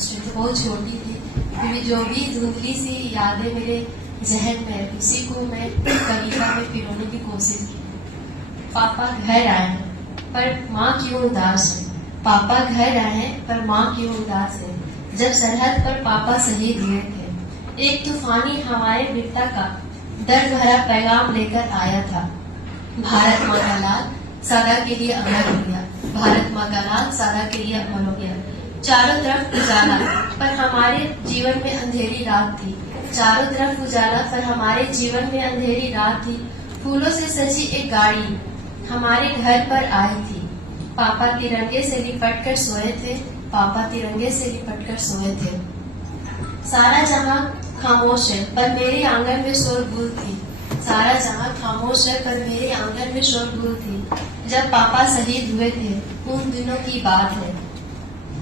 उसमें तो बहुत छोटी थी, फिर जो भी धुंधली सी यादें मेरे जहन में, उसी को मैं कविता में पिरोने की कोशिश की। पापा घर आए हैं पर माँ क्यों उदास है, पापा घर आए हैं पर माँ क्यों उदास है। जब सरहद पर पापा शहीद हुए थे, एक तूफानी हवाएं बिरता का दर्द भरा पैगाम लेकर आया था। भारत माँ का लाल सदा के लिए अमर हो गया, भारत माँ का लाल सदा के लिए अमर हो गया। चारों तरफ उजाला पर हमारे जीवन में अंधेरी रात थी, चारों तरफ उजाला पर हमारे जीवन में अंधेरी रात थी। फूलों से सजी एक गाड़ी हमारे घर पर आई थी। पापा तिरंगे से लिपट कर सोए थे, पापा तिरंगे से लिपट कर सोए थे। सारा जहां खामोश है पर मेरे आंगन में शोरगुल थी, सारा जहां खामोश है पर मेरे आंगन में शोरगुल थी। जब पापा शहीद हुए थे उन दिनों की बात है।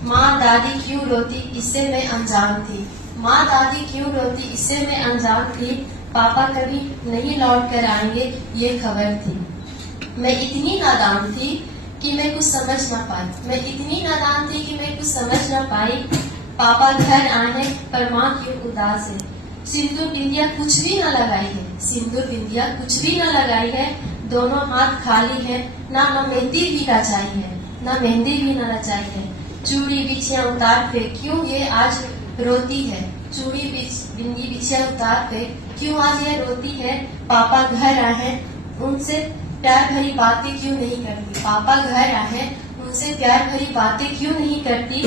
माँ दादी क्यों रोती इससे मैं अनजान थी, माँ दादी क्यों रोती इससे मैं अनजान थी। पापा कभी नहीं लौट कर आएंगे ये खबर थी। मैं इतनी नादान थी कि मैं कुछ समझ ना पाई, मैं इतनी नादान थी कि मैं कुछ समझ ना पाई। पापा घर आए हैं पर माँ क्यों उदास है। सिंदूर बिंदिया कुछ भी न लगाई है, सिंदूर बिंदिया कुछ भी न लगाई है। दोनों हाथ खाली है, ना मेहंदी भी रचाई है, ना मेहंदी भी न रचाई है। चूड़ी बिछिया उतार पे क्यों ये आज रोती है, चूड़ी बिंदी बिछिया उतार पे क्यों आज ये रोती है। पापा घर आए हैं उनसे प्यार भरी बातें क्यों नहीं करती, पापा घर आए हैं उनसे प्यार भरी बातें क्यों नहीं करती।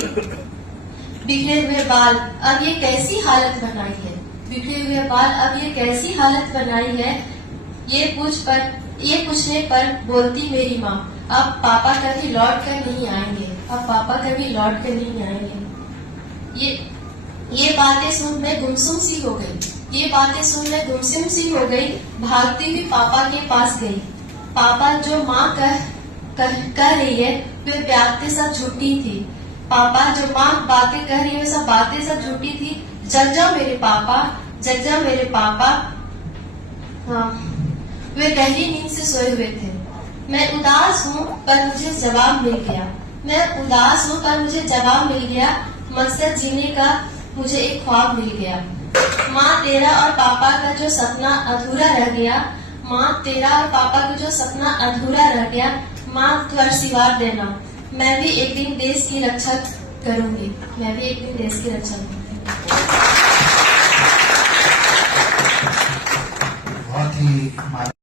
बिखरे हुए बाल अब ये कैसी हालत बनाई है, बिखरे हुए बाल अब ये कैसी हालत बनाई है। ये पूछने पर बोलती मेरी माँ, अब पापा कभी लौट कर नहीं आएंगे, अब पापा कभी लौट कर नहीं आएंगे। ये बातें सुन मैं गुमसुम सी हो गई, ये बातें सुन मैं गुमसुम सी हो गई। भागती हुई पापा के पास गई। पापा जो माँ कह रही है वे बातें सब झूठी थी, पापा जो माँ बातें कह रही है सब बातें सब झूठी थी। जग जाओ मेरे पापा, जग जाओ मेरे पापा। हाँ, वे गहरी नींद से सोए हुए थे। मैं उदास हूँ पर मुझे जवाब मिल गया, मैं उदास हूँ पर मुझे जवाब मिल गया। मकसद जीने का मुझे एक ख्वाब मिल गया। माँ तेरा और पापा का जो सपना अधूरा रह गया, माँ तेरा और पापा का जो सपना अधूरा रह गया। माँ तू आशीर्वाद देना, मैं भी एक दिन देश की रक्षा करूंगी, मैं भी एक दिन देश की रक्षा करूंगी। बहुत ही